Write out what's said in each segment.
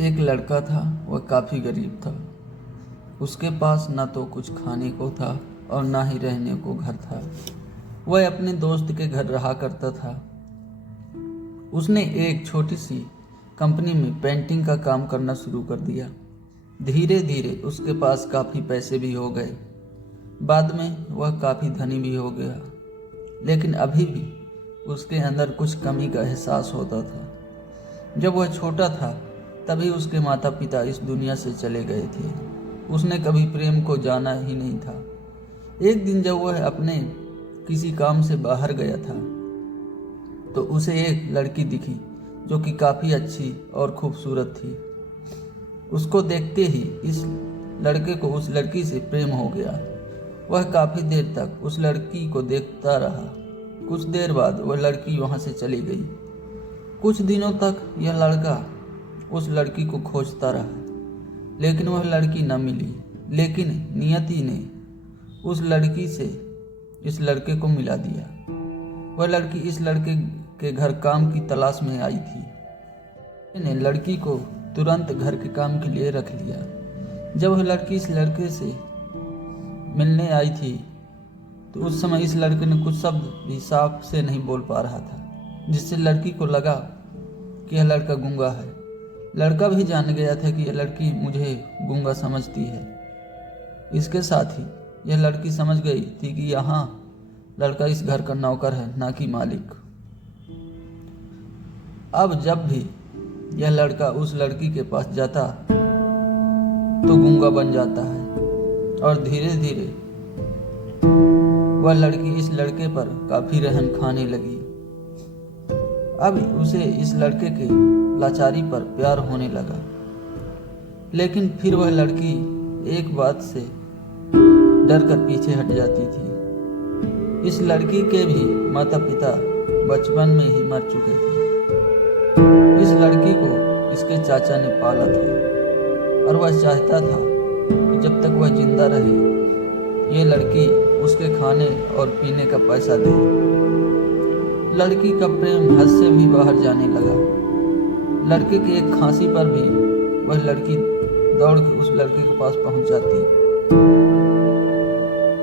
एक लड़का था। वह काफ़ी गरीब था। उसके पास न तो कुछ खाने को था और ना ही रहने को घर था। वह अपने दोस्त के घर रहा करता था। उसने एक छोटी सी कंपनी में पेंटिंग का काम करना शुरू कर दिया। धीरे धीरे उसके पास काफ़ी पैसे भी हो गए। बाद में वह काफ़ी धनी भी हो गया, लेकिन अभी भी उसके अंदर कुछ कमी का एहसास होता था। जब वह छोटा था तभी उसके माता पिता इस दुनिया से चले गए थे। उसने कभी प्रेम को जाना ही नहीं था। एक दिन जब वह अपने किसी काम से बाहर गया था तो उसे एक लड़की दिखी जो कि काफ़ी अच्छी और खूबसूरत थी। उसको देखते ही इस लड़के को उस लड़की से प्रेम हो गया। वह काफ़ी देर तक उस लड़की को देखता रहा। कुछ देर बाद वह लड़की वहाँ से चली गई। कुछ दिनों तक यह लड़का उस लड़की को खोजता रहा, लेकिन वह लड़की न मिली। लेकिन नियति ने उस लड़की से इस लड़के को मिला दिया। वह लड़की इस लड़के के घर काम की तलाश में आई थी। ने लड़की को तुरंत घर के काम के लिए रख लिया। जब वह लड़की इस लड़के से मिलने आई थी तो उस समय इस लड़के ने कुछ शब्द भी साफ से नहीं बोल पा रहा था, जिससे लड़की को लगा कि यह लड़का गूंगा है। लड़का भी जान गया था कि यह लड़की मुझे गूंगा समझती है। इसके साथ ही यह लड़की समझ गई थी कि यहाँ लड़का इस घर का नौकर है, ना कि मालिक। अब जब भी यह लड़का उस लड़की के पास जाता तो गूंगा बन जाता है और धीरे धीरे वह लड़की इस लड़के पर काफी रहम खाने लगी। अब उसे इस लड़के के लाचारी पर प्यार होने लगा। लेकिन फिर वह लड़की एक बात से डर कर पीछे हट जाती थी। इस लड़की के भी माता पिता बचपन में ही मर चुके थे। इस लड़की को इसके चाचा ने पाला था और वह चाहता था कि जब तक वह जिंदा रहे ये लड़की उसके खाने और पीने का पैसा दे। लड़की का प्रेम हद से भी बाहर जाने लगा। लड़के के एक खांसी पर भी वह लड़की दौड़ के उस लड़के के पास पहुंच जाती।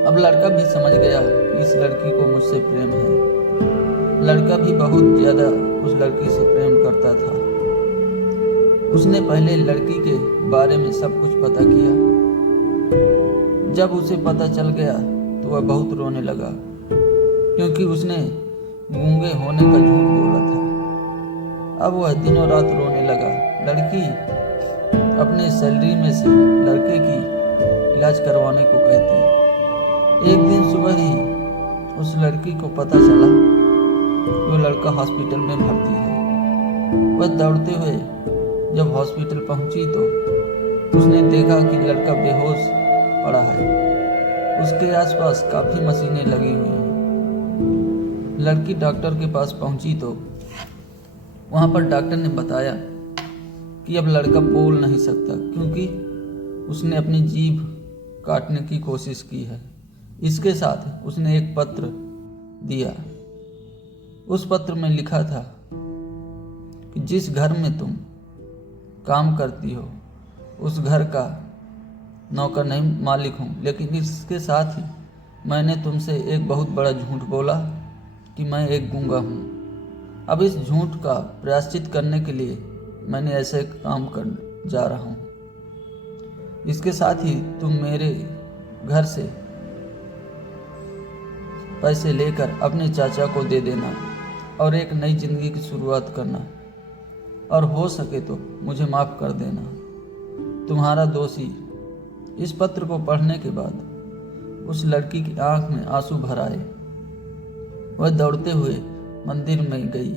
अब लड़का भी समझ गया कि इस लड़की को मुझसे प्रेम है। लड़का भी बहुत ज्यादा उस लड़की से प्रेम करता था। उसने पहले लड़की के बारे में सब कुछ पता किया। जब उसे पता चल गया तो वह बहुत रोने लगा, क्योंकि उसने गूंगे होने का झूठ बोला था। अब वह दिनों रात रोने लगा। लड़की अपने सैलरी में से लड़के की इलाज करवाने को कहती। एक दिन सुबह ही उस लड़की को पता चला कि वह लड़का हॉस्पिटल में भर्ती है। वह दौड़ते हुए जब हॉस्पिटल पहुंची तो उसने देखा कि लड़का बेहोश पड़ा है। उसके आसपास काफी मशीनें लगी हुई हैं। लड़की डॉक्टर के पास पहुंची तो वहां पर डॉक्टर ने बताया कि अब लड़का बोल नहीं सकता, क्योंकि उसने अपनी जीभ काटने की कोशिश की है। इसके साथ उसने एक पत्र दिया। उस पत्र में लिखा था कि जिस घर में तुम काम करती हो उस घर का नौकर नहीं मालिक हूँ, लेकिन इसके साथ ही मैंने तुमसे एक बहुत बड़ा झूठ बोला कि मैं एक गूंगा हूँ। अब इस झूठ का प्रायश्चित करने के लिए मैंने ऐसे काम कर जा रहा हूँ। इसके साथ ही तुम मेरे घर से पैसे लेकर अपने चाचा को दे देना और एक नई जिंदगी की शुरुआत करना, और हो सके तो मुझे माफ कर देना। तुम्हारा दोषी। इस पत्र को पढ़ने के बाद उस लड़की की आंख में आंसू भर आए। वह दौड़ते हुए मंदिर में गई।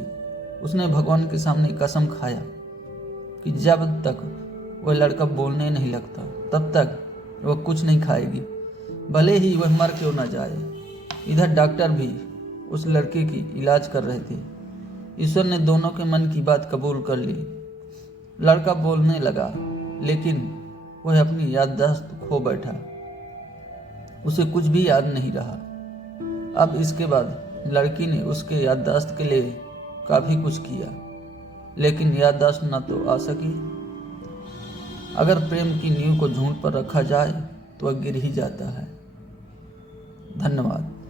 उसने भगवान के सामने कसम खाया कि जब तक वह लड़का बोलने नहीं लगता तब तक वह कुछ नहीं खाएगी, भले ही वह मर क्यों न जाए। इधर डॉक्टर भी उस लड़के की इलाज कर रहे थे। ईश्वर ने दोनों के मन की बात कबूल कर ली। लड़का बोलने लगा, लेकिन वह अपनी याददाश्त खो बैठा। उसे कुछ भी याद नहीं रहा। अब इसके बाद लड़की ने उसके याददाश्त के लिए काफ़ी कुछ किया, लेकिन याददाश्त न तो आ सकी अगर प्रेम की नींव को झूठ पर रखा जाए तो वह गिर ही जाता है। धन्यवाद।